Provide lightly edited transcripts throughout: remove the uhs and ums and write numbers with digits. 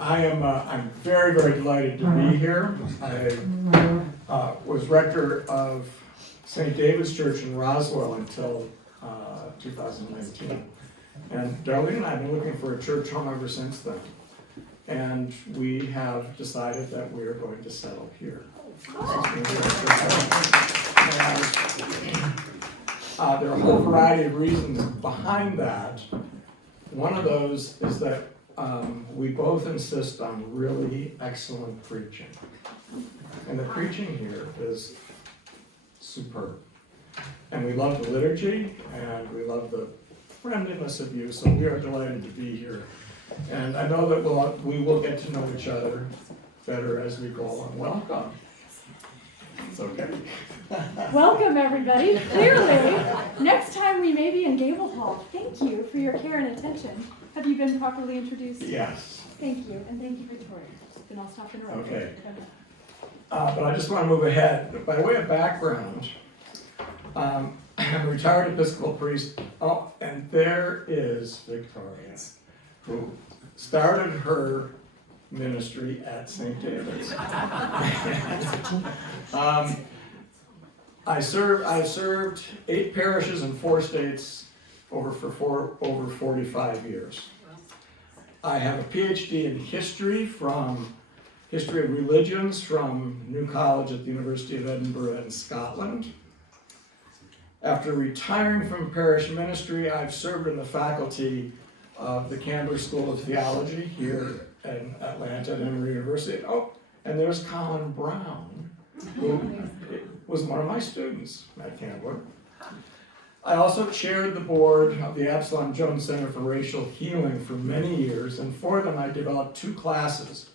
I'm very, very delighted to be here. I was rector of St. David's Church in Roswell until 2019. And Darlene and I have been looking for a church home ever since then. And we have decided that we are going to settle here. And, there are a whole variety of reasons behind that. One of those is that we both insist on really excellent preaching. And the preaching here is superb. And we love the liturgy, and we love the friendliness of you, so we are delighted to be here. And I know that we will get to know each other better as we go along. Welcome. It's okay. Welcome, everybody. Clearly, next time we may be in Gable Hall. Thank you for your care and attention. Have you been properly introduced? Yes. Thank you, and thank you, Victoria. Then I'll stop interrupting. Okay. But I just want to move ahead. By way of background, I'm a retired Episcopal priest. Oh, and there is Victoria, who started her ministry at St. David's. I served 8 parishes in 4 states over 45 years. I have a Ph.D. in history of religions from New College at the University of Edinburgh in Scotland. After retiring from parish ministry, I've served in the faculty of the Canberra School of Theology here in Atlanta at Emory University. Oh, and there's Colin Brown, who was one of my students at Canberra. I also chaired the board of the Absalom Jones Center for Racial Healing for many years, and for them I developed 2 classes.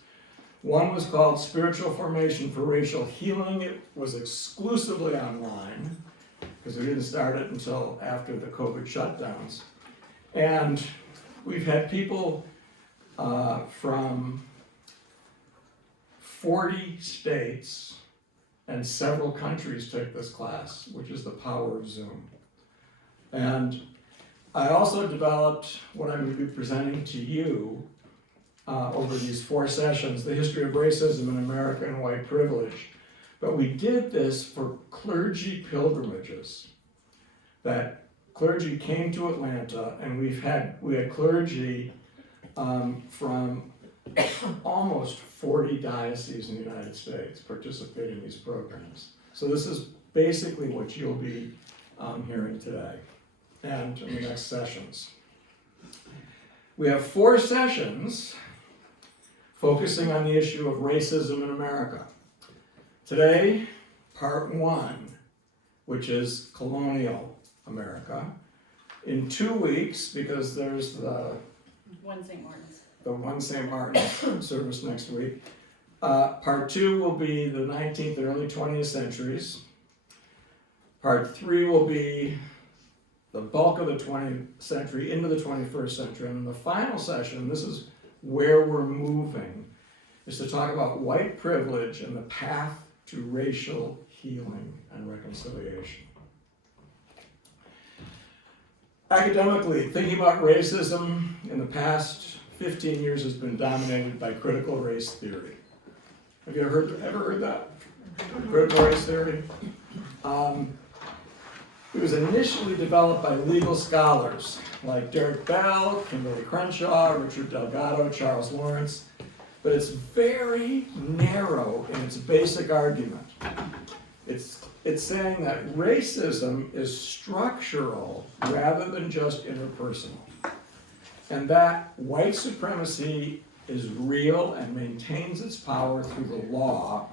One was called Spiritual Formation for Racial Healing. It was exclusively online, because we didn't start it until after the COVID shutdowns. And we've had people from 40 states and several countries take this class, which is the power of Zoom. And I also developed what I'm going to be presenting to you over these 4 sessions, the history of racism in America and white privilege. But we did this for clergy pilgrimages, that clergy came to Atlanta, and we had clergy from almost 40 dioceses in the United States participating in these programs. So this is basically what you'll be hearing today and in the next sessions. We have 4 sessions focusing on the issue of racism in America. Today, part 1, which is colonial America. In 2 weeks, because there's the One St. Martin's. The one St. Martin's service next week. Part 2 will be the 19th and early 20th centuries. Part 3 will be the bulk of the 20th century into the 21st century. And the final session, this is where we're moving, is to talk about white privilege and the path to racial healing and reconciliation. Academically, thinking about racism in the past 15 years has been dominated by critical race theory. Have you ever heard that? Critical race theory? It was initially developed by legal scholars like Derek Bell, Kimberly Crenshaw, Richard Delgado, Charles Lawrence, but it's very narrow in its basic argument. It's saying that racism is structural rather than just interpersonal, and that white supremacy is real and maintains its power through the law.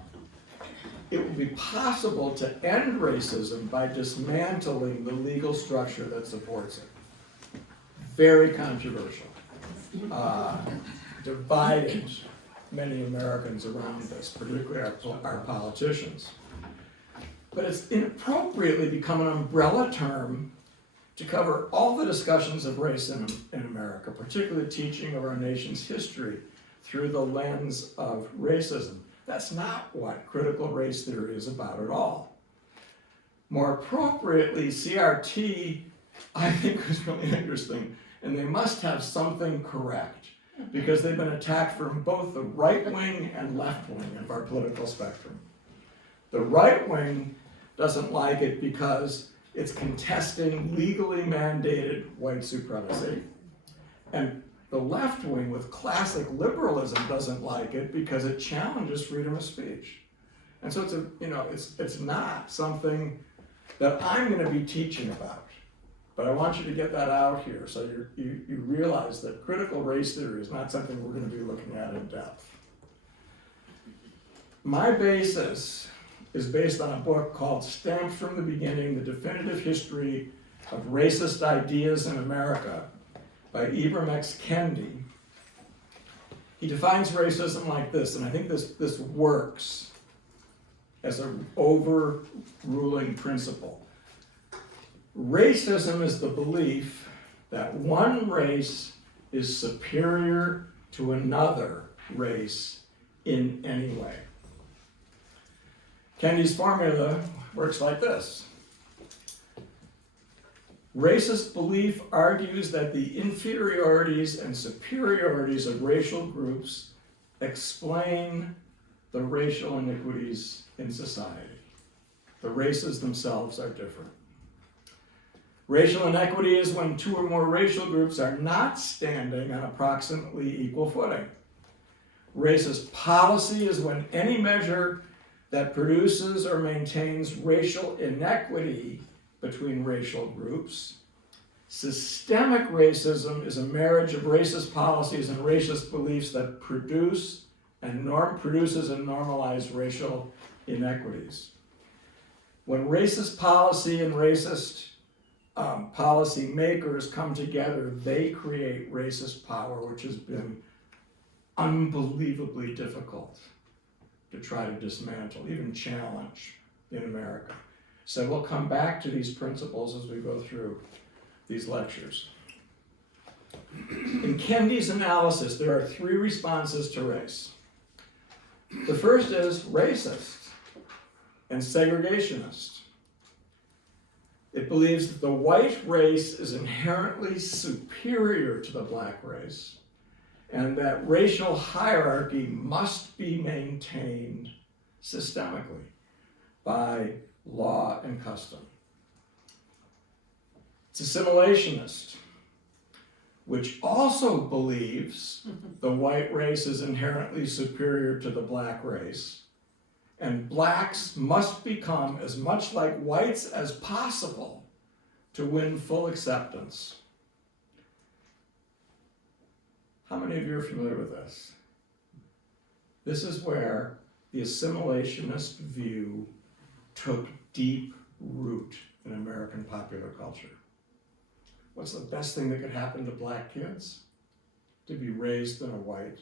It will be possible to end racism by dismantling the legal structure that supports it. Very controversial. Divided many Americans around this, particularly our politicians. But it's inappropriately become an umbrella term to cover all the discussions of race in America, particularly teaching of our nation's history through the lens of racism. That's not what critical race theory is about at all. More appropriately, CRT, I think, was really interesting, and they must have something correct. because they've been attacked from both the right wing and left wing of our political spectrum. The right wing doesn't like it because it's contesting legally mandated white supremacy. And the left wing with classic liberalism doesn't like it because it challenges freedom of speech. And so it's not something that I'm going to be teaching about. But I want you to get that out here so you realize that critical race theory is not something we're going to be looking at in depth. My basis is based on a book called Stamped from the Beginning, The Definitive History of Racist Ideas in America by Ibram X. Kendi. He defines racism like this, and I think this works as an overruling principle. Racism is the belief that one race is superior to another race in any way. Kendi's formula works like this. Racist belief argues that the inferiorities and superiorities of racial groups explain the racial iniquities in society. The races themselves are different. Racial inequity is when two or more racial groups are not standing on approximately equal footing. Racist policy is when any measure that produces or maintains racial inequity between racial groups. Systemic racism is a marriage of racist policies and racist beliefs that produces and normalize racial inequities. When racist policy and racist policy makers come together, they create racist power, which has been unbelievably difficult to try to dismantle, even challenge in America. So we'll come back to these principles as we go through these lectures. In Kendi's analysis, there are three responses to race. The first is racist and segregationist. It believes that the white race is inherently superior to the black race, and that racial hierarchy must be maintained systemically by law and custom. It's assimilationist, which also believes the white race is inherently superior to the black race, and blacks must become as much like whites as possible to win full acceptance. How many of you are familiar with this? This is where the assimilationist view took deep root in American popular culture. What's the best thing that could happen to black kids? To be raised in a white,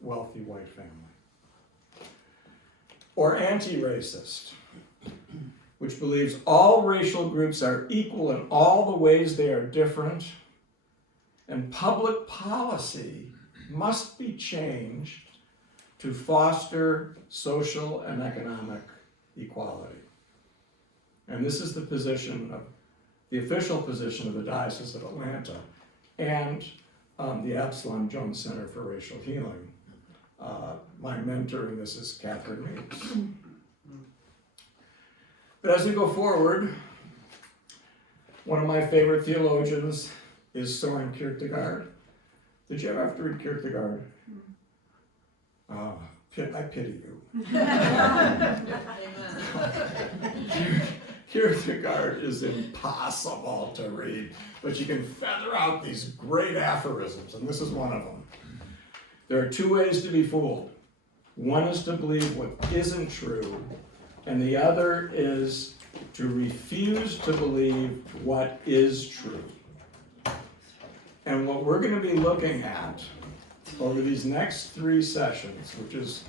wealthy white family. Or anti-racist, which believes all racial groups are equal in all the ways they are different, and public policy must be changed to foster social and economic equality. And this is the position of the official position of the Diocese of Atlanta and the Absalom Jones Center for Racial Healing. My mentor in this is Catherine Meeks. But as we go forward, one of my favorite theologians is Søren Kierkegaard. Did you ever have to read Kierkegaard? Oh, I pity you. Kierkegaard is impossible to read, but you can feather out these great aphorisms, and this is one of them. There are two ways to be fooled. One is to believe what isn't true, and the other is to refuse to believe what is true. And what we're going to be looking at over these next three sessions, which is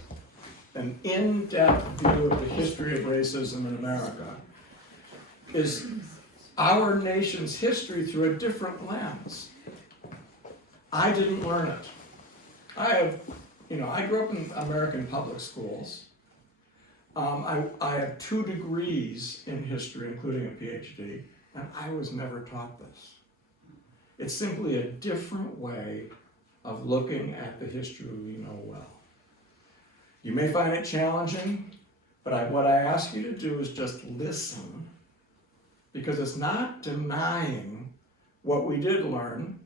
an in-depth view of the history of racism in America, is our nation's history through a different lens. I didn't learn it. I grew up in American public schools. I have 2 degrees in history, including a Ph.D., and I was never taught this. It's simply a different way of looking at the history we know well. You may find it challenging, but what I ask you to do is just listen, because it's not denying what we did learn,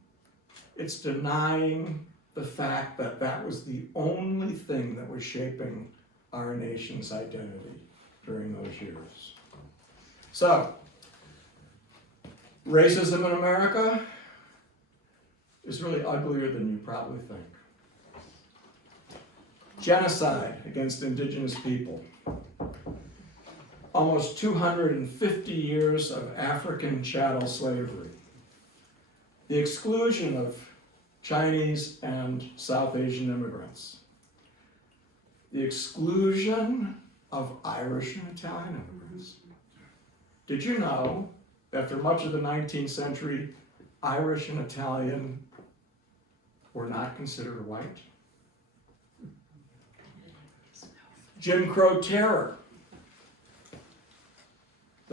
it's denying the fact that that was the only thing that was shaping our nation's identity during those years. So, racism in America is really uglier than you probably think. Genocide against indigenous people. Almost 250 years of African chattel slavery. The exclusion of Chinese and South Asian immigrants. The exclusion of Irish and Italian immigrants. Did you know that for much of the 19th century, Irish and Italian were not considered white? Jim Crow terror,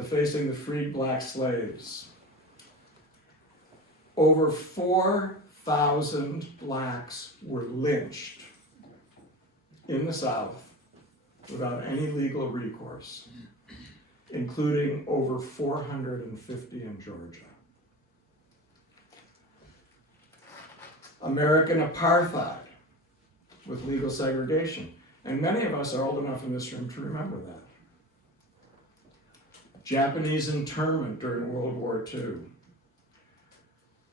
facing the freed black slaves. Over 4,000 blacks were lynched in the South without any legal recourse, including over 450 in Georgia. American apartheid with legal segregation. And many of us are old enough in this room to remember that. Japanese internment during World War II.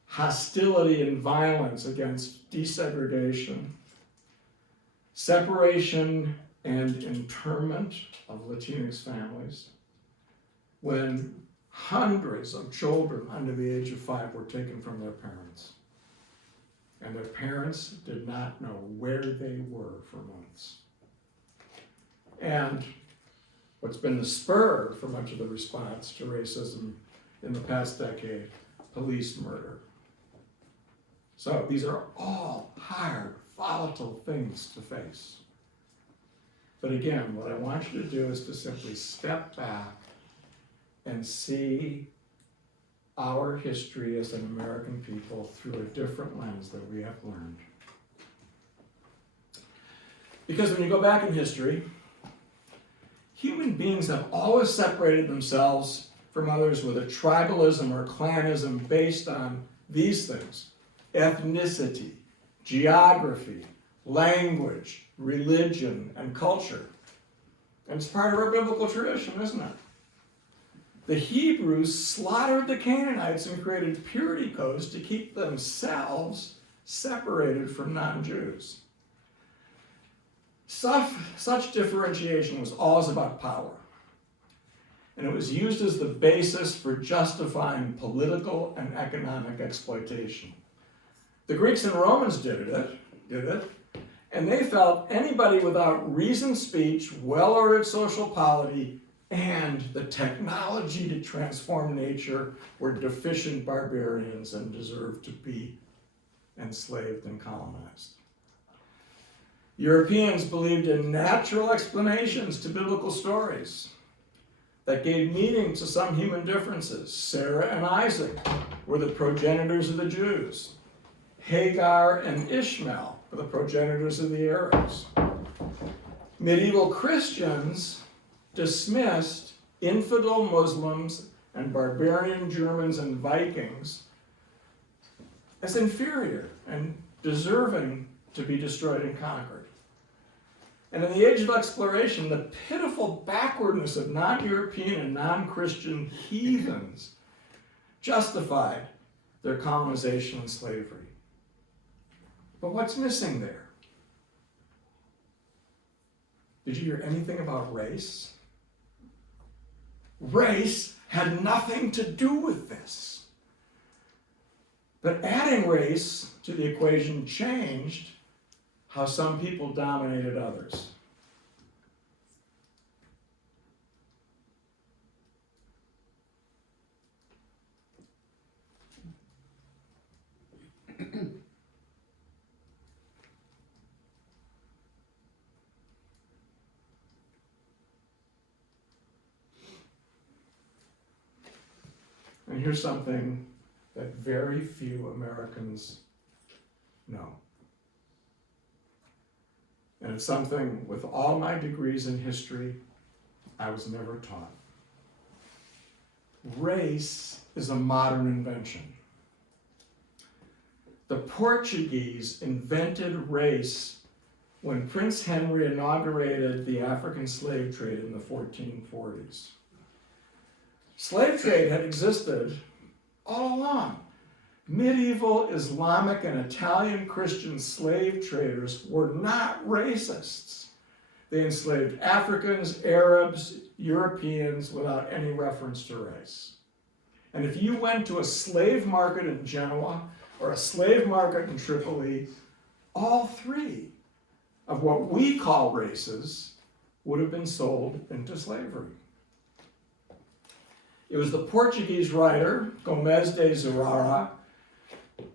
Hostility and violence against desegregation. Separation and internment of Latinx families, when hundreds of children under the age of 5 were taken from their parents. And their parents did not know where they were for months. And what's been the spur for much of the response to racism in the past decade, police murder. So these are all hard, volatile things to face. But again, what I want you to do is to simply step back and see our history as an American people through a different lens that we have learned. Because when you go back in history, human beings have always separated themselves from others with a tribalism or clanism based on these things: ethnicity, geography, language, religion, and culture. And it's part of our biblical tradition, isn't it? The Hebrews slaughtered the Canaanites and created purity codes to keep themselves separated from non-Jews. Such differentiation was always about power. And it was used as the basis for justifying political and economic exploitation. The Greeks and Romans did it, and they felt anybody without reasoned speech, well-ordered social polity, and the technology to transform nature were deficient barbarians and deserved to be enslaved and colonized. Europeans believed in natural explanations to biblical stories that gave meaning to some human differences. Sarah and Isaac were the progenitors of the Jews. Hagar and Ishmael were the progenitors of the Arabs. Medieval Christians dismissed infidel Muslims and barbarian Germans and Vikings as inferior and deserving to be destroyed and conquered. And in the age of exploration, the pitiful backwardness of non-European and non-Christian heathens justified their colonization and slavery. But what's missing there? Did you hear anything about race? Race had nothing to do with this. But adding race to the equation changed how some people dominated others. And here's something that very few Americans know. And it's something, with all my degrees in history, I was never taught. Race is a modern invention. The Portuguese invented race when Prince Henry inaugurated the African slave trade in the 1440s. Slave trade had existed all along. Medieval Islamic and Italian Christian slave traders were not racists. They enslaved Africans, Arabs, Europeans without any reference to race. And if you went to a slave market in Genoa or a slave market in Tripoli, all three of what we call races would have been sold into slavery. It was the Portuguese writer, Gomes de Zurara,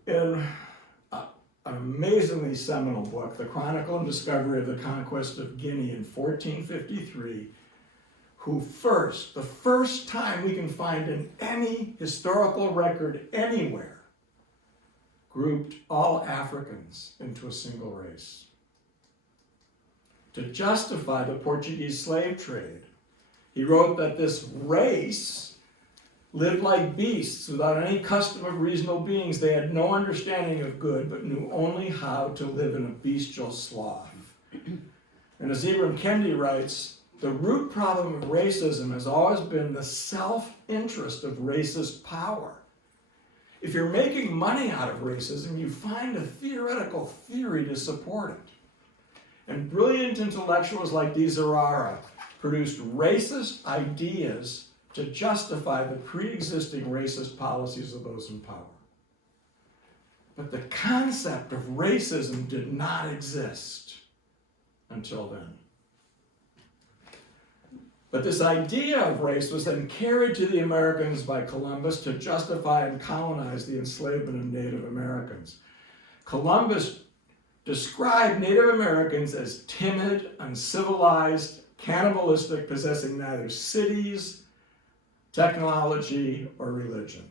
in an amazingly seminal book, The Chronicle and Discovery of the Conquest of Guinea in 1453, who the first time we can find in any historical record anywhere, grouped all Africans into a single race. To justify the Portuguese slave trade, he wrote that this race lived like beasts without any custom of reasonable beings. They had no understanding of good, but knew only how to live in a bestial sloth. And as Ibram Kendi writes, the root problem of racism has always been the self-interest of racist power. If you're making money out of racism, you find a theoretical theory to support it. And brilliant intellectuals like de Zurara produced racist ideas to justify the pre-existing racist policies of those in power. But the concept of racism did not exist until then. But this idea of race was then carried to the Americans by Columbus to justify and colonize the enslavement of Native Americans. Columbus described Native Americans as timid, uncivilized, cannibalistic, possessing neither cities, technology, or religion.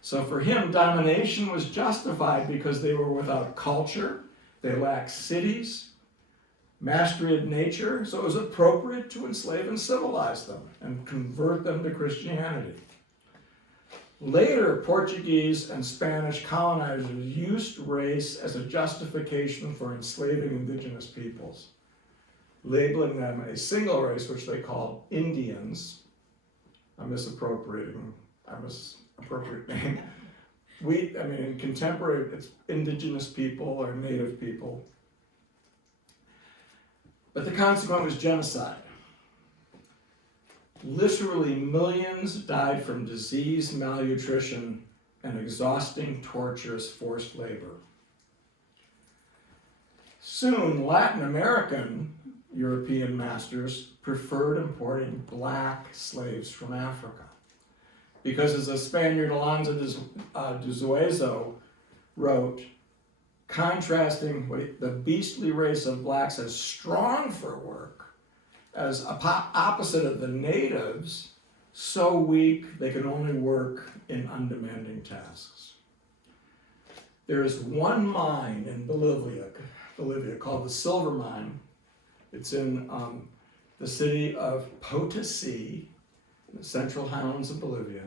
So for him, domination was justified because they were without culture, they lacked cities, mastery of nature, so it was appropriate to enslave and civilize them and convert them to Christianity. Later, Portuguese and Spanish colonizers used race as a justification for enslaving indigenous peoples, labeling them a single race, which they called Indians. I'm misappropriating name. In contemporary, it's indigenous people or native people. But the consequence was genocide. Literally millions died from disease, malnutrition, and exhausting, torturous forced labor. Soon, Latin American European masters preferred importing black slaves from Africa. Because as the Spaniard Alonso de Zuazo wrote, contrasting the beastly race of blacks as strong for work, as opposite of the natives, so weak they can only work in undemanding tasks. There is one mine in Bolivia called the Silver Mine. It's in the city of Potosí, in the central highlands of Bolivia,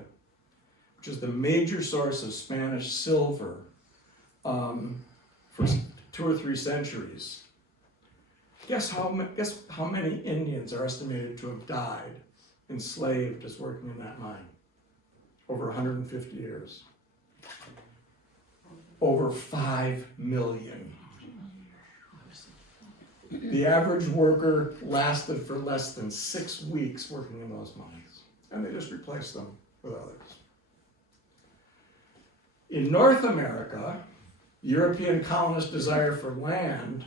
which is the major source of Spanish silver for 2 or 3 centuries. Guess how many Indians are estimated to have died, enslaved as working in that mine? Over 150 years. Over 5 million. The average worker lasted for less than 6 weeks working in those mines, and they just replaced them with others. In North America, European colonists' desire for land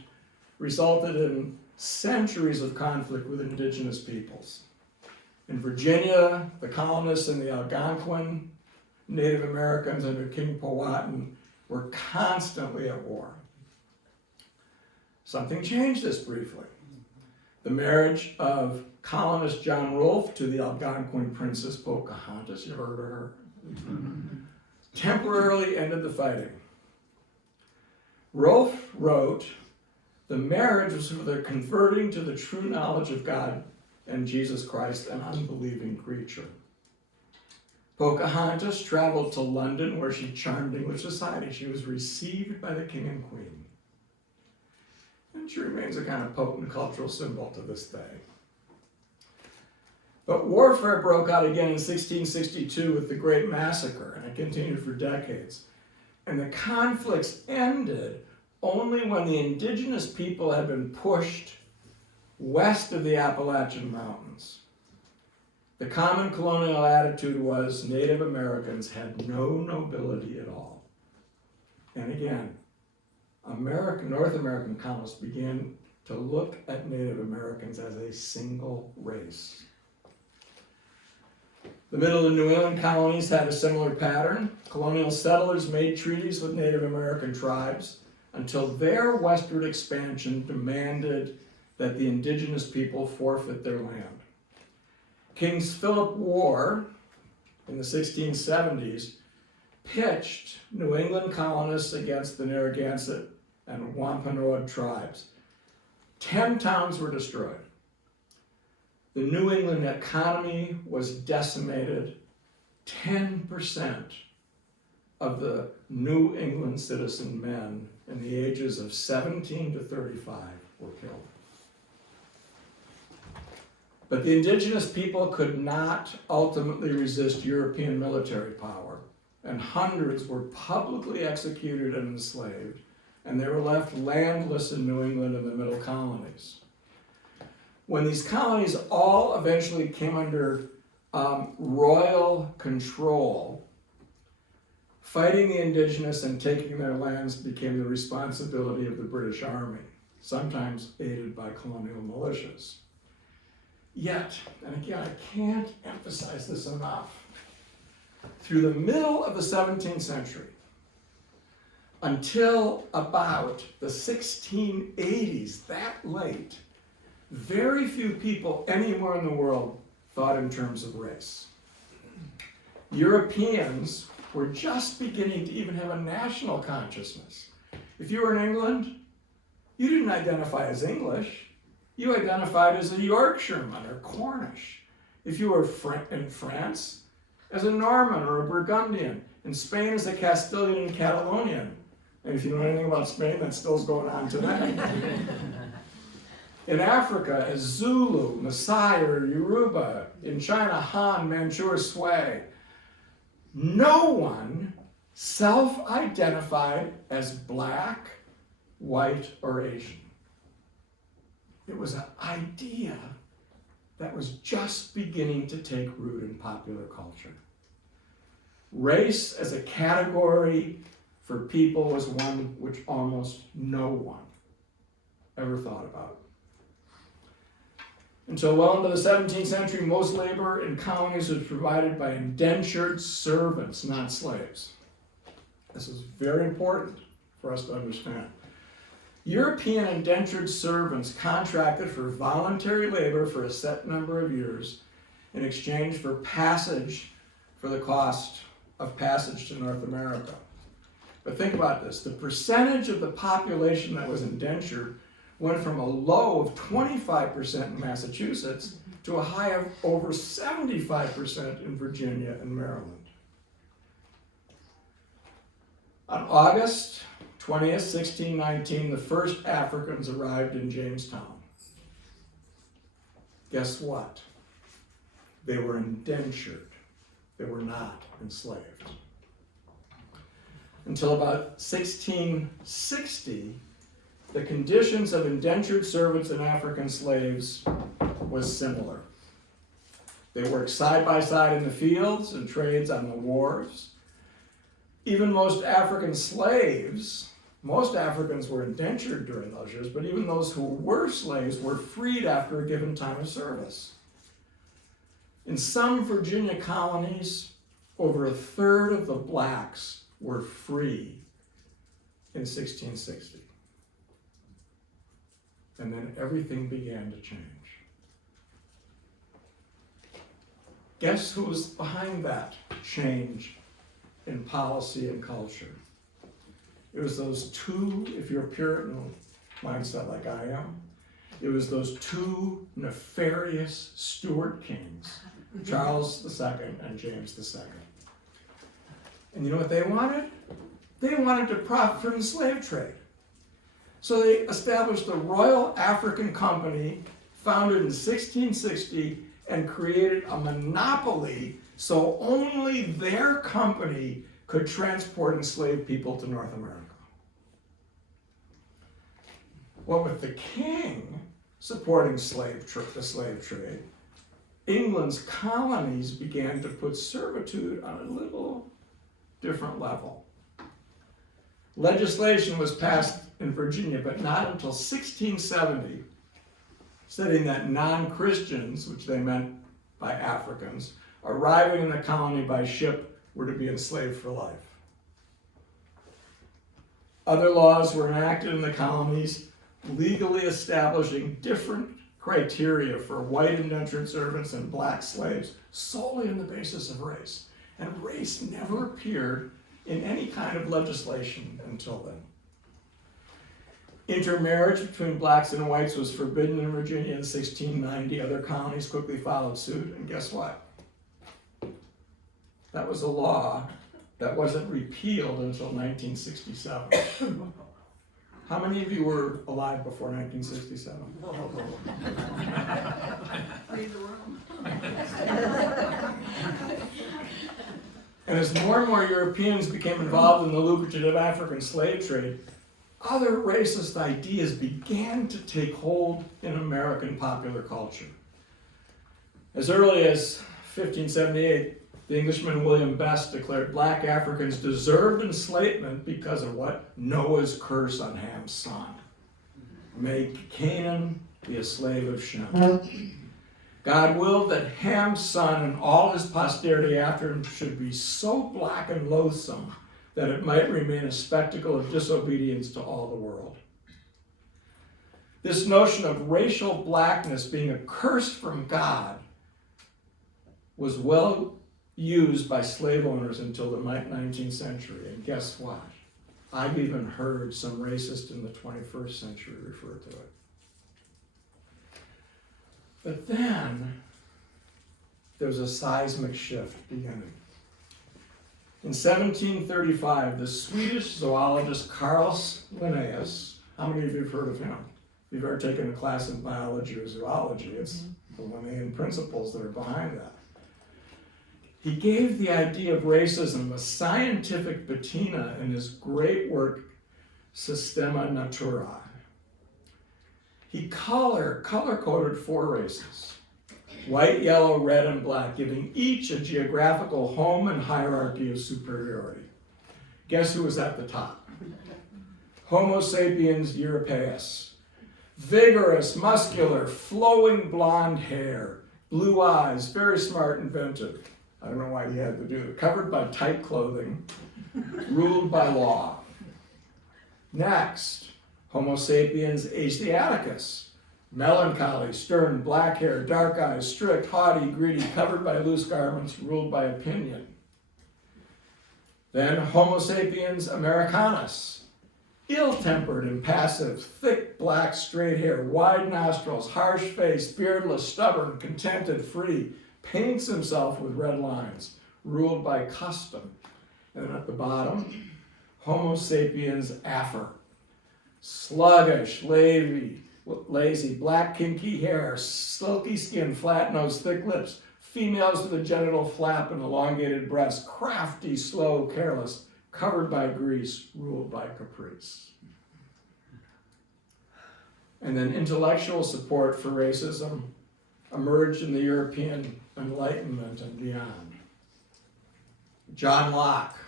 resulted in centuries of conflict with indigenous peoples. In Virginia, the colonists and the Algonquin Native Americans under King Powhatan were constantly at war. Something changed this briefly. The marriage of colonist John Rolfe to the Algonquin princess Pocahontas, you heard of her, temporarily ended the fighting. Rolfe wrote The marriage was for their converting to the true knowledge of God and Jesus Christ, an unbelieving creature. Pocahontas traveled to London, where she charmed English society. She was received by the king and queen. And she remains a kind of potent cultural symbol to this day. But warfare broke out again in 1662 with the Great Massacre, and it continued for decades. And the conflicts ended only when the indigenous people had been pushed west of the Appalachian Mountains. The common colonial attitude was Native Americans had no nobility at all. And again, North American colonists began to look at Native Americans as a single race. The Middle and New England colonies had a similar pattern. Colonial settlers made treaties with Native American tribes until their westward expansion demanded that the indigenous people forfeit their land. King Philip War in the 1670s pitched New England colonists against the Narragansett and Wampanoag tribes. 10 towns were destroyed. The New England economy was decimated. 10% of the New England citizen men in the ages of 17 to 35 were killed. But the indigenous people could not ultimately resist European military power, and hundreds were publicly executed and enslaved, and they were left landless in New England and the middle colonies. When these colonies all eventually came under royal control, fighting the indigenous and taking their lands became the responsibility of the British Army, sometimes aided by colonial militias. Yet, and again, I can't emphasize this enough, through the middle of the 17th century, until about the 1680s, that late, very few people anywhere in the world thought in terms of race. Europeans were just beginning to even have a national consciousness. If you were in England, you didn't identify as English. You identified as a Yorkshireman or Cornish. If you were in France, as a Norman or a Burgundian. In Spain, as a Castilian and Catalonian. And if you know anything about Spain, that still's going on today. In Africa, as Zulu, Maasai, or Yoruba. In China, Han, Manchu, Sui. No one self-identified as black, white, or Asian. It was an idea that was just beginning to take root in popular culture. Race as a category for people was one which almost no one ever thought about. Until well into the 17th century, most labor in colonies was provided by indentured servants, not slaves. This is very important for us to understand. European indentured servants contracted for voluntary labor for a set number of years in exchange for passage for the cost of passage to North America. But think about this. The percentage of the population that was indentured went from a low of 25% in Massachusetts to a high of over 75% in Virginia and Maryland. On August 20th, 1619, the first Africans arrived in Jamestown. Guess what? They were indentured. They were not enslaved. Until about 1660, the conditions of indentured servants and African slaves was similar. They worked side by side in the fields and trades on the wharves. Even most African slaves, most Africans were indentured during those years, but even those who were slaves were freed after a given time of service. In some Virginia colonies, over a third of the blacks were free in 1660. And then everything began to change. Guess who was behind that change in policy and culture? It was those two, if you're Puritan, mindset like I am. It was those two nefarious Stuart kings, Charles II and James II. And you know what they wanted? They wanted to profit from the slave trade. So they established the Royal African Company, founded in 1660, and created a monopoly so only their company could transport enslaved people to North America. Well, with the king supporting the slave trade, England's colonies began to put servitude on a little different level. Legislation was passed in Virginia, but not until 1670, stating that non-Christians, which they meant by Africans, arriving in the colony by ship were to be enslaved for life. Other laws were enacted in the colonies, legally establishing different criteria for white indentured servants and black slaves solely on the basis of race. And race never appeared in any kind of legislation until then. Intermarriage between blacks and whites was forbidden in Virginia in 1690. Other colonies quickly followed suit, and guess what? That was a law that wasn't repealed until 1967. How many of you were alive before 1967? Read the room. And as more and more Europeans became involved in the lucrative African slave trade, other racist ideas began to take hold in American popular culture. As early as 1578, the Englishman William Best declared black Africans deserved enslavement because of what? Noah's curse on Ham's son. Make Canaan be a slave of Shem. God willed that Ham's son and all his posterity after him should be so black and loathsome that it might remain a spectacle of disobedience to all the world. This notion of racial blackness being a curse from God was well used by slave owners until the 19th century. And guess what? I've even heard some racists in the 21st century refer to it. But then there was a seismic shift beginning. In 1735, the Swedish zoologist Carl Linnaeus, how many of you have heard of him? If you've ever taken a class in biology or zoology, it's the Linnaean principles that are behind that. He gave the idea of racism a scientific patina in his great work, Systema Naturae. He color-coded 4 races, white, yellow, red, and black, giving each a geographical home and hierarchy of superiority. Guess who was at the top? Homo sapiens europaeus. Vigorous, muscular, flowing blonde hair, blue eyes, very smart, inventive. I don't know why he had to do it. Covered by tight clothing, ruled by law. Next, Homo sapiens asiaticus. Melancholy, stern, black hair, dark eyes, strict, haughty, greedy, covered by loose garments, ruled by opinion. Then Homo sapiens americanus. Ill-tempered, impassive, thick, black, straight hair, wide nostrils, harsh face, beardless, stubborn, contented, free, paints himself with red lines, ruled by custom. And then at the bottom, Homo sapiens affer. Sluggish, lazy, black kinky hair, silky skin, flat nose, thick lips, females with a genital flap and elongated breasts, crafty, slow, careless, covered by grease, ruled by caprice. And then intellectual support for racism emerged in the European Enlightenment and beyond. John Locke,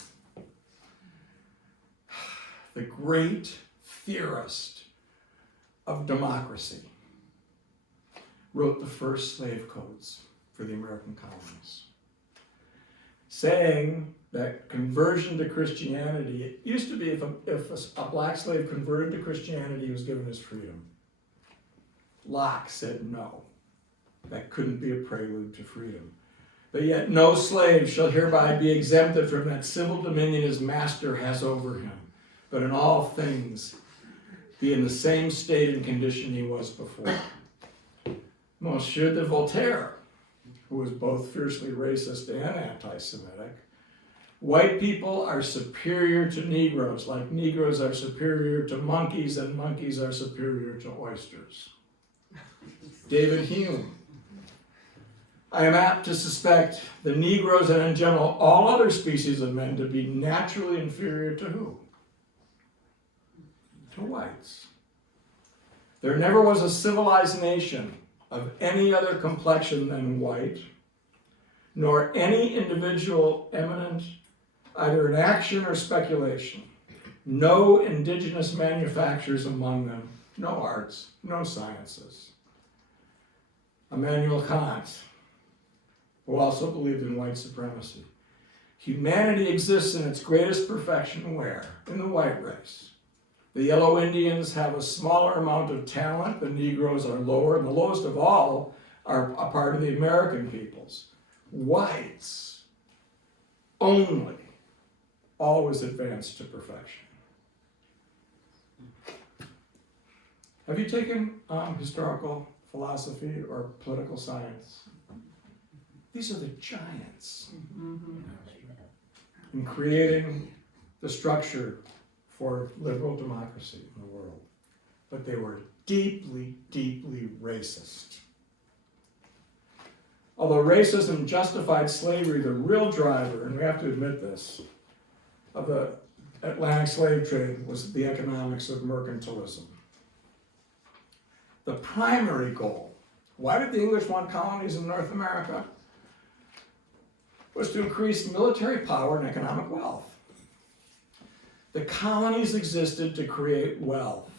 the great theorist of democracy, wrote the first slave codes for the American colonies, saying that conversion to Christianity, it used to be if a black slave converted to Christianity, he was given his freedom. Locke said no, that couldn't be a prelude to freedom. But yet no slave shall hereby be exempted from that civil dominion his master has over him, but in all things be in the same state and condition he was before. Monsieur de Voltaire, who was both fiercely racist and anti-Semitic, white people are superior to Negroes, like Negroes are superior to monkeys and monkeys are superior to oysters. David Hume, I am apt to suspect the Negroes and in general all other species of men to be naturally inferior to who? To whites. There never was a civilized nation of any other complexion than white, nor any individual eminent either in action or speculation. No indigenous manufactures among them, no arts, no sciences. Immanuel Kant, who also believed in white supremacy. Humanity exists in its greatest perfection where? In the white race. The yellow Indians have a smaller amount of talent, the Negroes are lower, and the lowest of all are a part of the American peoples. Whites only always advance to perfection. Have you taken historical philosophy or political science? These are the giants in creating the structure for liberal democracy in the world. But they were deeply, deeply racist. Although racism justified slavery, the real driver, and we have to admit this, of the Atlantic slave trade was the economics of mercantilism. The primary goal, why did the English want colonies in North America? Was to increase military power and economic wealth. The colonies existed to create wealth,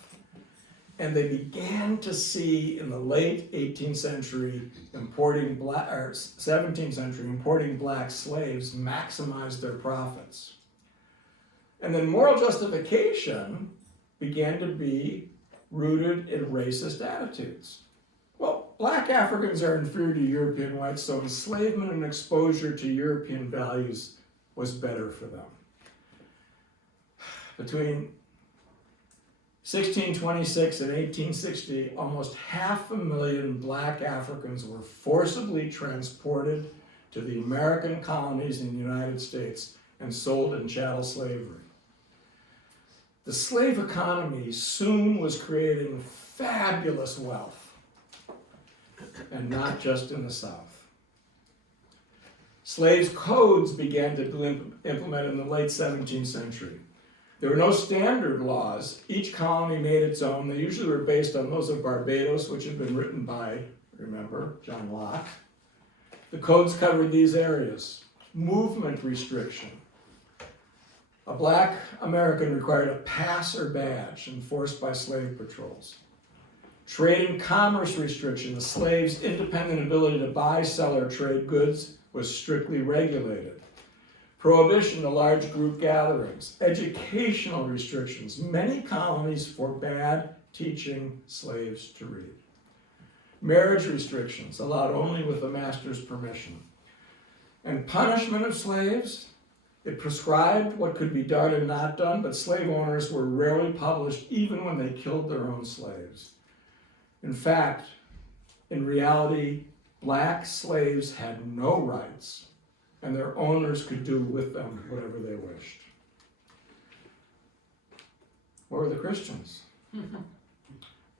and they began to see in the late 18th century, 17th century, importing black slaves maximize their profits. And then moral justification began to be rooted in racist attitudes. Well, black Africans are inferior to European whites, so enslavement and exposure to European values was better for them. Between 1626 and 1860, almost 500,000 black Africans were forcibly transported to the American colonies in the United States and sold in chattel slavery. The slave economy soon was creating fabulous wealth, and not just in the South. Slaves' codes began to be implemented in the late 17th century. There were no standard laws. Each colony made its own. They usually were based on those of Barbados, which had been written by, remember, John Locke. The codes covered these areas. Movement restriction. A black American required a pass or badge enforced by slave patrols. Trade and commerce restriction. The slave's independent ability to buy, sell, or trade goods was strictly regulated. Prohibition to large group gatherings. Educational restrictions. Many colonies forbade teaching slaves to read. Marriage restrictions, allowed only with the master's permission. And punishment of slaves, it prescribed what could be done and not done, but slave owners were rarely punished even when they killed their own slaves. In fact, in reality, black slaves had no rights, and their owners could do with them whatever they wished. Where were the Christians?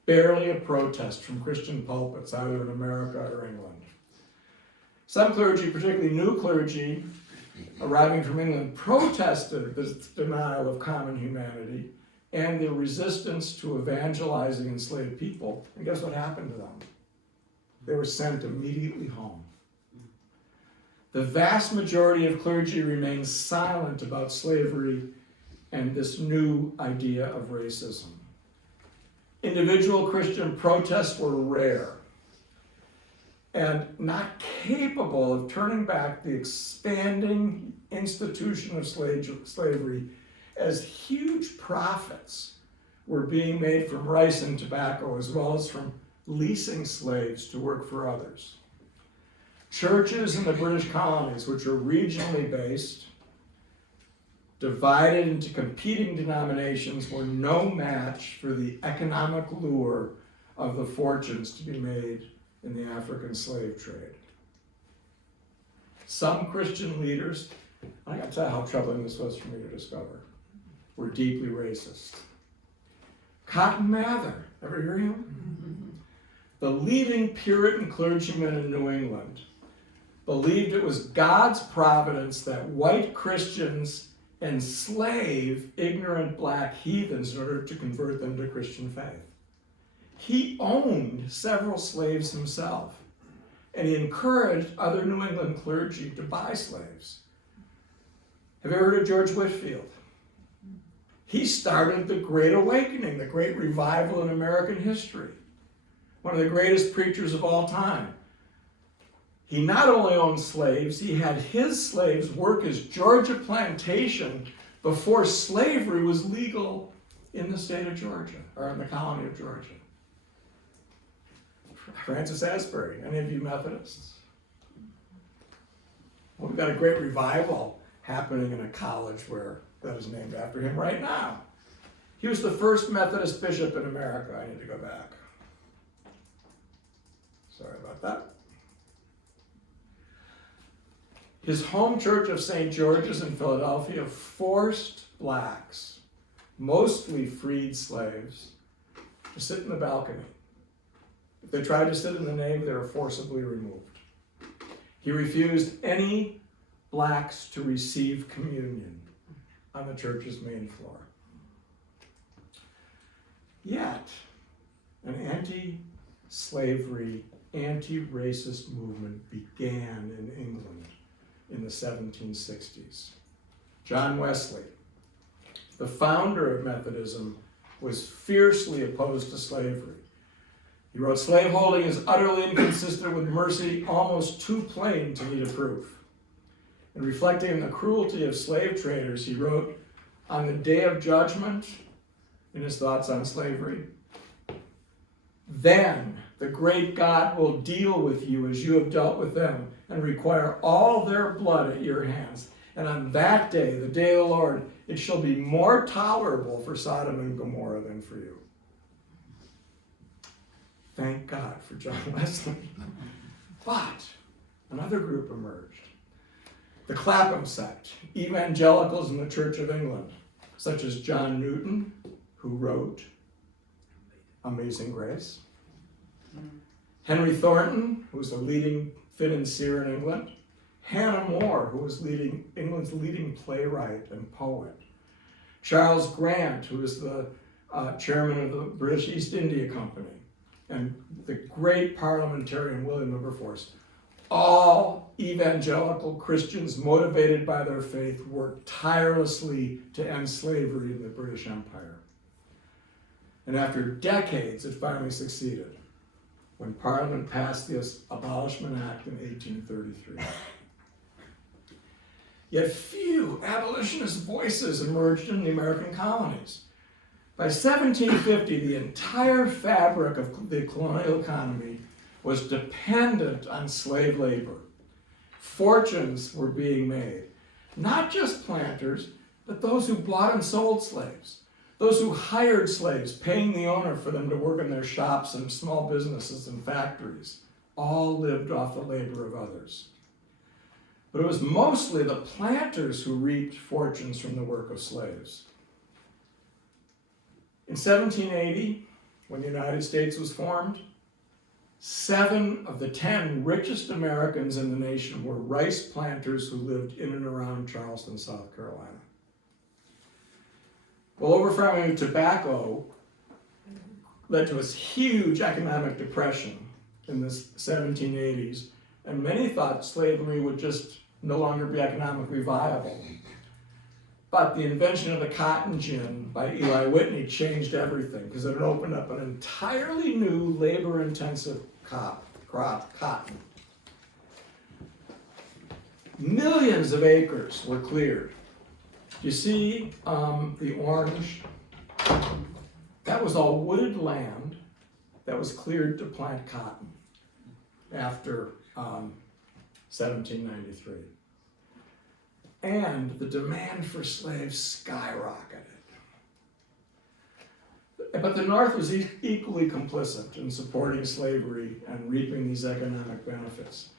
Barely a protest from Christian pulpits, either in America or England. Some clergy, particularly new clergy, arriving from England, protested this denial of common humanity and the resistance to evangelizing enslaved people. And guess what happened to them? They were sent immediately home. The vast majority of clergy remained silent about slavery and this new idea of racism. Individual Christian protests were rare and not capable of turning back the expanding institution of slavery as huge profits were being made from rice and tobacco as well as from leasing slaves to work for others. Churches in the British colonies, which are regionally based, divided into competing denominations, were no match for the economic lure of the fortunes to be made in the African slave trade. Some Christian leaders, I gotta tell you how troubling this was for me to discover, were deeply racist. Cotton Mather, ever hear him? The leading Puritan clergyman in New England believed it was God's providence that white Christians enslave ignorant black heathens in order to convert them to Christian faith. He owned several slaves himself, and he encouraged other New England clergy to buy slaves. Have you ever heard of George Whitefield? He started the Great Awakening, the great revival in American history. One of the greatest preachers of all time. He not only owned slaves, he had his slaves work his Georgia plantation before slavery was legal in the state of Georgia, or in the colony of Georgia. Francis Asbury, any of you Methodists? Well, we've got a great revival happening in a college where that is named after him right now. He was the first Methodist bishop in America. I need to go back. Sorry about that. His home church of St. George's in Philadelphia forced blacks, mostly freed slaves, to sit in the balcony. If they tried to sit in the nave, they were forcibly removed. He refused any blacks to receive communion on the church's main floor. Yet, an anti-slavery, anti-racist movement began in England in the 1760s. John Wesley, the founder of Methodism, was fiercely opposed to slavery. He wrote, "Slaveholding is utterly inconsistent with mercy, almost too plain to need a proof." And reflecting on the cruelty of slave traders, he wrote, "On the day of judgment," in his thoughts on slavery, "then the great God will deal with you as you have dealt with them, and require all their blood at your hands. And on that day, the day of the Lord, it shall be more tolerable for Sodom and Gomorrah than for you." Thank God for John Wesley. But another group emerged. The Clapham sect, evangelicals in the Church of England, such as John Newton, who wrote Amazing Grace. Henry Thornton, who was a leading financier in England. Hannah More, who was England's leading playwright and poet. Charles Grant, who was the chairman of the British East India Company. And the great parliamentarian William Wilberforce. All evangelical Christians motivated by their faith worked tirelessly to end slavery in the British Empire. And after decades, it finally succeeded when Parliament passed the Abolishment Act in 1833. Yet few abolitionist voices emerged in the American colonies. By 1750, the entire fabric of the colonial economy was dependent on slave labor. Fortunes were being made. Not just planters, but those who bought and sold slaves. Those who hired slaves, paying the owner for them to work in their shops and small businesses and factories, all lived off the labor of others. But it was mostly the planters who reaped fortunes from the work of slaves. In 1780, when the United States was formed, 7 of the 10 richest Americans in the nation were rice planters who lived in and around Charleston, South Carolina. Well, over-farming of tobacco led to a huge economic depression in the 1780s, and many thought slavery would just no longer be economically viable. But the invention of the cotton gin by Eli Whitney changed everything because it opened up an entirely new labor-intensive crop, cotton. Millions of acres were cleared. You see the orange? That was all wooded land that was cleared to plant cotton after 1793. and the demand for slaves skyrocketed. But the North was equally complicit in supporting slavery and reaping these economic benefits.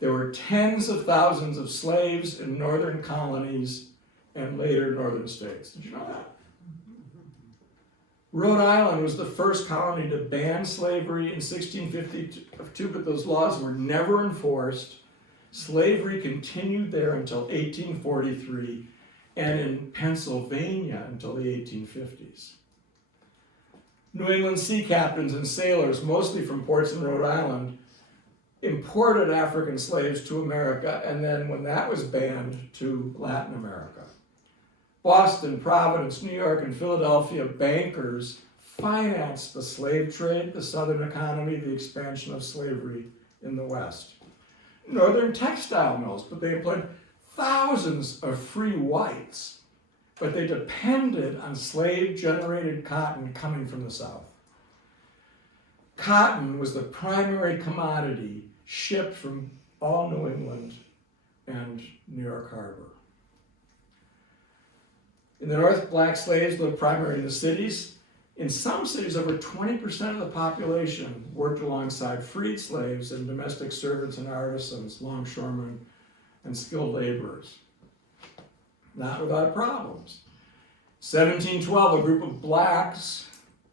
There were tens of thousands of slaves in northern colonies and later northern states. Did you know that? Rhode Island was the first colony to ban slavery in 1652, but those laws were never enforced. Slavery continued there until 1843, and in Pennsylvania until the 1850s. New England sea captains and sailors, mostly from ports in Rhode Island, imported African slaves to America, and then when that was banned, to Latin America. Boston, Providence, New York, and Philadelphia bankers financed the slave trade, the Southern economy, the expansion of slavery in the West. Northern textile mills, but they employed thousands of free whites, but they depended on slave-generated cotton coming from the South. Cotton was the primary commodity shipped from all New England and New York Harbor. In the North, black slaves lived primarily in the cities. In some cities, over 20% of the population worked alongside freed slaves and domestic servants and artisans, longshoremen, and skilled laborers. Not without problems. 1712, a group of blacks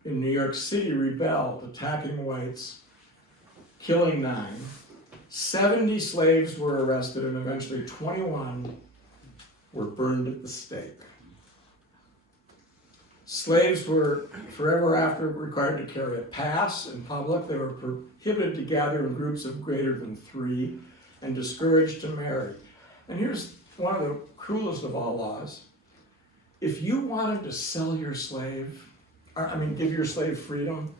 in New York City rebelled, attacking whites, killing 9. 70 slaves were arrested, and eventually 21 were burned at the stake. Slaves were forever after required to carry a pass in public. They were prohibited to gather in groups of greater than 3 and discouraged to marry. And here's one of the cruelest of all laws. If you wanted to sell your slave, give your slave freedom,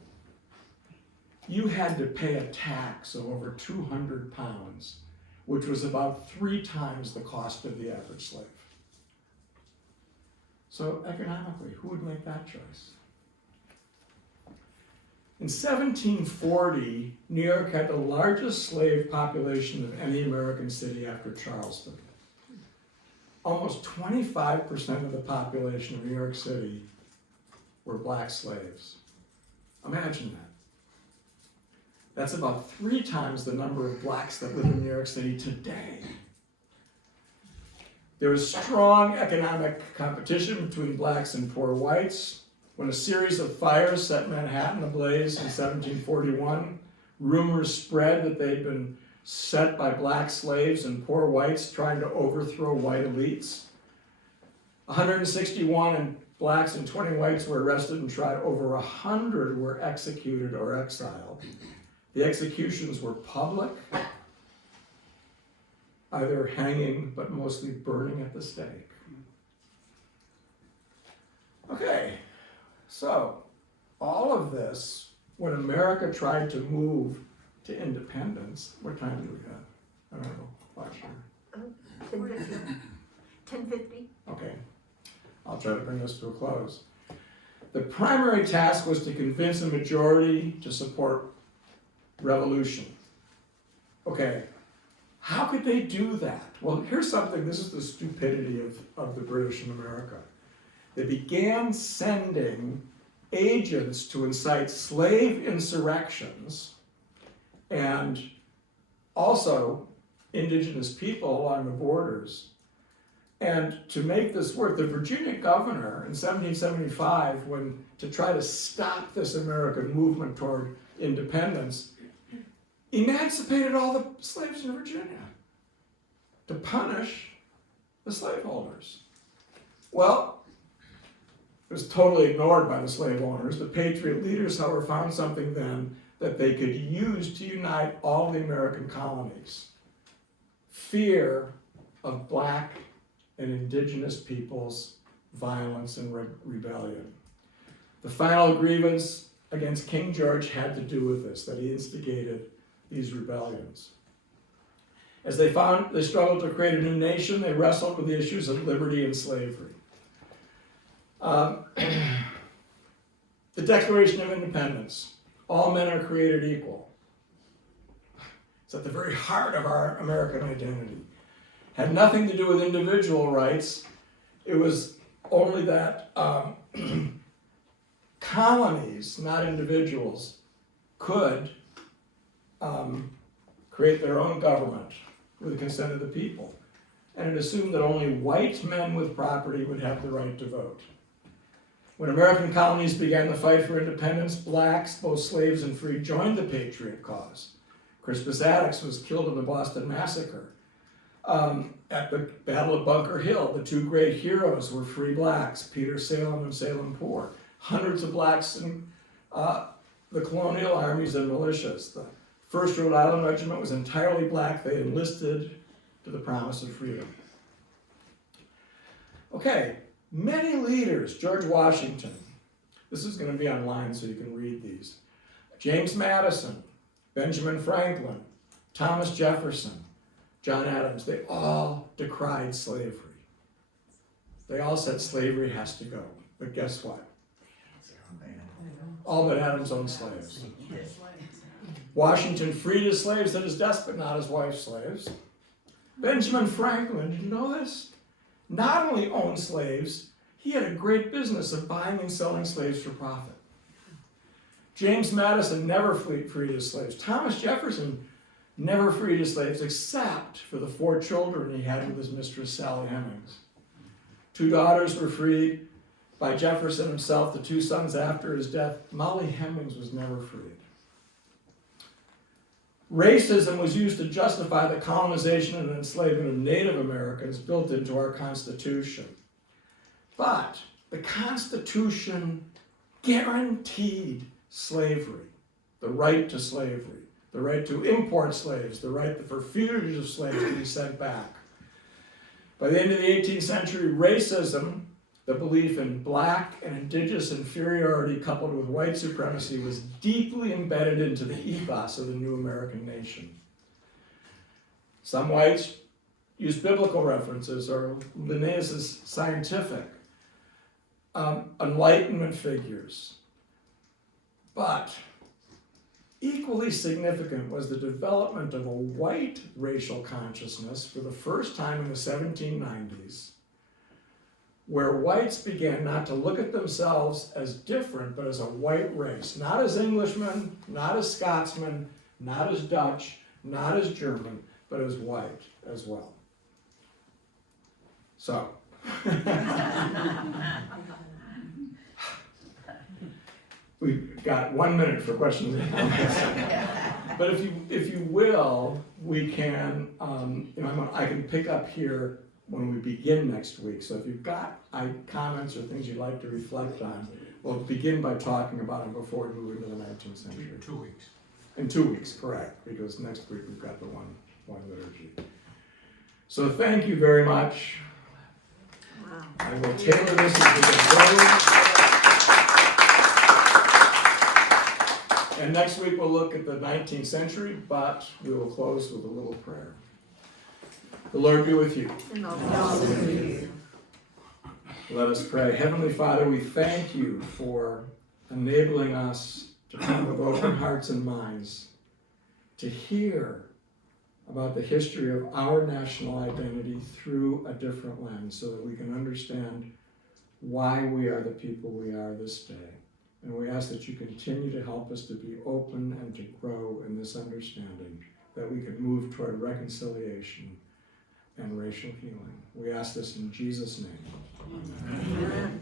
you had to pay a tax of over 200 pounds, which was about 3 times the cost of the average slave. So economically, who would make that choice? In 1740, New York had the largest slave population of any American city after Charleston. Almost 25% of the population of New York City were black slaves. Imagine that. That's about 3 times the number of blacks that live in New York City today. There was strong economic competition between blacks and poor whites. When a series of fires set Manhattan ablaze in 1741, rumors spread that they'd been set by black slaves and poor whites trying to overthrow white elites. 161 blacks and 20 whites were arrested and tried. Over 100 were executed or exiled. The executions were public, either hanging, but mostly burning at the stake. Okay, so all of this, when America tried to move to independence, what time do we have? I don't know, watch here. 10:50. Okay, I'll try to bring this to a close. The primary task was to convince a majority to support revolution. Okay, how could they do that? Well, here's something, this is the stupidity of the British in America. They began sending agents to incite slave insurrections and also indigenous people along the borders. And to make this work, the Virginia governor in 1775, to try to stop this American movement toward independence, emancipated all the slaves in Virginia to punish the slaveholders. Well, it was totally ignored by the slave owners. The Patriot leaders, however, found something then that they could use to unite all the American colonies. Fear of black and indigenous peoples' violence and rebellion. The final grievance against King George had to do with this, that he instigated these rebellions. As they struggled to create a new nation, they wrestled with the issues of liberty and slavery. The Declaration of Independence, all men are created equal. It's at the very heart of our American identity. Had nothing to do with individual rights. It was only that colonies, not individuals, could create their own government with the consent of the people. And it assumed that only white men with property would have the right to vote. When American colonies began the fight for independence, blacks, both slaves and free, joined the patriot cause. Crispus Attucks was killed in the Boston Massacre. At the Battle of Bunker Hill, the two great heroes were free blacks, Peter Salem and Salem Poor. Hundreds of blacks in the colonial armies and militias. The 1st Rhode Island Regiment was entirely black. They enlisted to the promise of freedom. Okay, many leaders, George Washington, this is going to be online so you can read these, James Madison, Benjamin Franklin, Thomas Jefferson, John Adams, they all decried slavery. They all said slavery has to go. But guess what? All but Adams owned slaves. Washington freed his slaves that his despot, not his wife's slaves. Benjamin Franklin, did you know this? Not only owned slaves, he had a great business of buying and selling slaves for profit. James Madison never freed his slaves. Thomas Jefferson never freed his slaves except for the 4 children he had with his mistress, Sally Hemings. 2 daughters were freed by Jefferson himself. The 2 sons after his death. Molly Hemings was never freed. Racism was used to justify the colonization and enslavement of Native Americans built into our Constitution. But the Constitution guaranteed slavery, the right to slavery, the right to import slaves, the right for fugitive slaves to be sent back. By the end of the 18th century, racism, the belief in black and indigenous inferiority coupled with white supremacy, was deeply embedded into the ethos of the new American nation. Some whites use biblical references or Linnaeus' scientific Enlightenment figures. But equally significant was the development of a white racial consciousness for the first time in the 1790s, where whites began not to look at themselves as different, but as a white race, not as Englishmen, not as Scotsmen, not as Dutch, not as German, but as white as well. So, we've got 1 minute for questions and comments. But if you will, we can, I can pick up here when we begin next week. So if you've got comments or things you'd like to reflect on, we'll begin by talking about them before we move into the 19th century. 2 weeks. In 2 weeks, correct, because next week we've got the one liturgy. So thank you very much. Wow. I will tailor this as we go. And next week we'll look at the 19th century, but we will close with a little prayer. The Lord be with you. And also with you. Let us pray. Heavenly Father, we thank you for enabling us to come with open hearts and minds to hear about the history of our national identity through a different lens so that we can understand why we are the people we are this day. And we ask that you continue to help us to be open and to grow in this understanding, that we can move toward reconciliation and racial healing. We ask this in Jesus' name. Amen. Amen.